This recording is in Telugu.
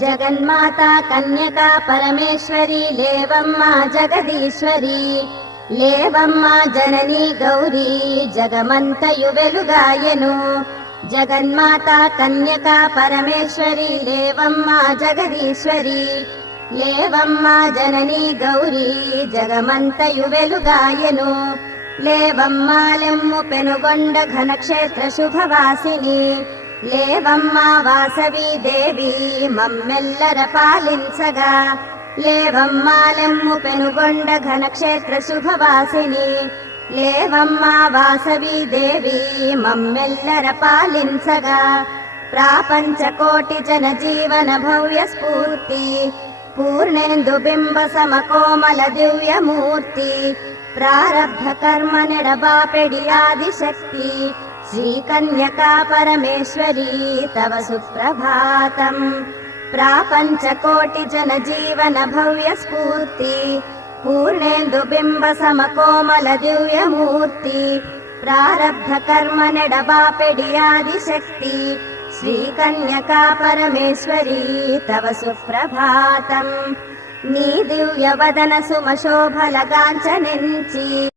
జగన్మాతా కన్యకా పరమేశ్వరి లేవమ్మ జగదీశ్వరి లేవమ్మ జననీ గౌరీ జగమంతయు వెలుగాయెను. జగన్మాతా కన్యకా పరమేశ్వరి లేవమ్మ జగదీశ్వరి లేవమ్మ జననీ గౌరీ జగమంతయు వెలుగాయెను. లేవమ్మ లెమ్ము పెనుగొండ ఘనక్షేత్ర శుభవాసిని లేవమ్మ వాసవి దేవి మమ్మెల్లర పాలించగా. లేవమ్మ లెమ్ము పెనుగొండ ఘనక్షేత్ర శుభవాసిని లేవమ్మ వాసవి దేవి మమ్మెల్లర పాలించగా. ప్రాపంచ కోటి జన జీవన భవ్య స్ఫూర్తి పూర్ణేందు బింబ సమకోమల దివ్యమూర్తి ప్రారబ్ధ కర్మ నెడబాపెడి ఆదిశక్తి శ్రీ కన్యకా పరమేశ్వరీ తవ సుప్రభాతం. ప్రాపంచ కోటి జన జీవన భవ్య స్ఫూర్తి పూర్ణేందు బింబ సమకోమల దివ్యమూర్తి ప్రారబ్ధ కర్మ నెడబాపెడి ఆదిశక్తి శ్రీ కన్యకా పరమేశ్వరీ తవ సుప్రభాతం. నీ దివ్య వదన సుమశోభలగాంచనించి